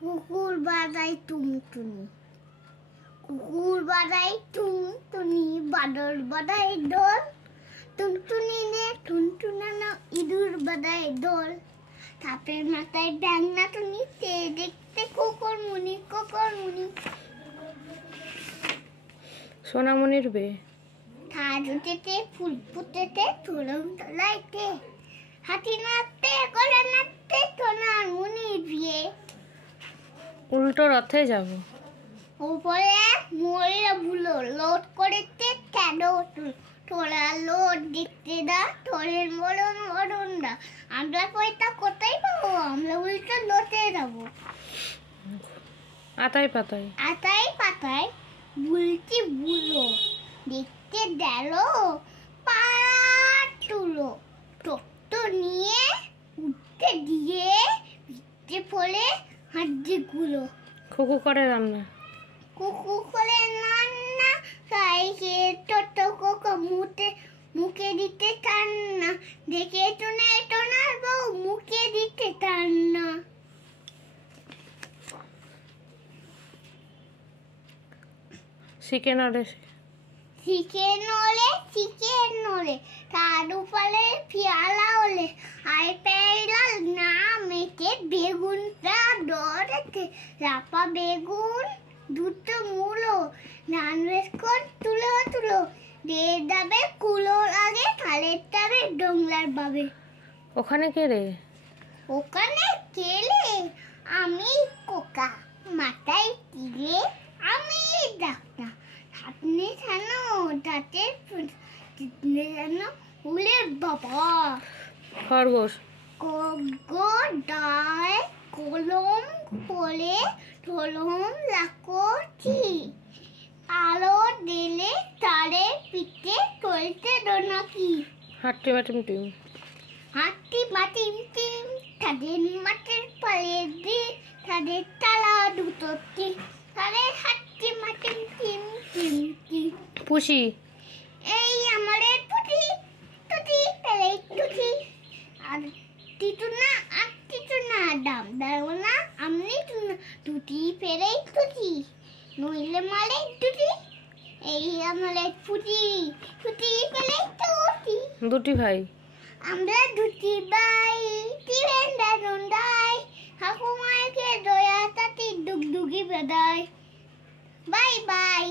কুকুর বাজায় টুনটুনি, কুকুর বাজায় টুনটুনি, বাদর বাজায় দোল, টুনটুনি নে টুনটুনানো ইঁদুর বাজায় দোল। সাপের মাথায় ব্যাঙ নাচুনি, সে দেখতে কোকরমুনি কোকরমুনি। সোনামণির বিয়ে। ধান উঠেতে ফুল ফুটেতে তুলম তলাইতে, হাতি নাচতে গলা নাচতে সোনামণির বিয়ে। উল্টো রথে যাব। উপরে ময়ূর বুলো লোড করেছে কেন তোরা লোড দেখতে দা তোরের মরণ মরণ দা। আমরা পয়সা কোথায় পাবো? আমরা উল্টো লোটে যাবো। আতাই পাতায় আতাই পাতায় বুলটি বুলো দেখতে গেল পাটুলো, টোটো নিয়ে উঠতে দিয়ে পিঠে ফলে হাড্ডি গুলো। খুকু করে রান্না। কুকু করে রান্না, সাইকে টোটো কোকো মুখে দিতে চান না, দেখে শুনে টোনার বউ মুখে দিতে চান না। চিকেন ওরে চিকেন ওলে তার উপরে পিয়ালা ওলে আই পেলাল না মেটে বেগুনটা ডরেতে রাপা বেগুন দুটো মূলো নানভেজ কর তুলো তুলো দিয়ে যাবে কুলোর আগে থালের টাবে ডোংলার বাবে। ওখানে কে রে? ওখানে কেলে আমি কোকা, মাথায় তিলে আমি ডাক্তার, হাতনে ছানো দাঁতে চিতনে ছানো উলে বাবা। খরগোশ। ডায় কলম বলে ঢোলম লাকড়ি, আলো দিলে তারে পিঠে চলতে দোনাকি। হাট্টি মাটিম টিম। হাট্টি মাটিম টিম তাদের মাটির পালে দি তাদের তালা দুটো কি তাদের হাট্টি মাটিম টিম টিম কি। পুষি। এই আমাদের পুটি টুটি পেলে টুটি আর টিটু না দাম দাও না আমনি টুটি পেলে টুটি নইলে মালে টুটি। এই আমাদের পুটি টুটি পেলে টুটি। দুটি ভাই। আমরা দুটি ভাই টিরেন দারুন্দাই, ঠাকুমাকে দয়া তাতে ডুগডুগি বেদায়। Bye bye.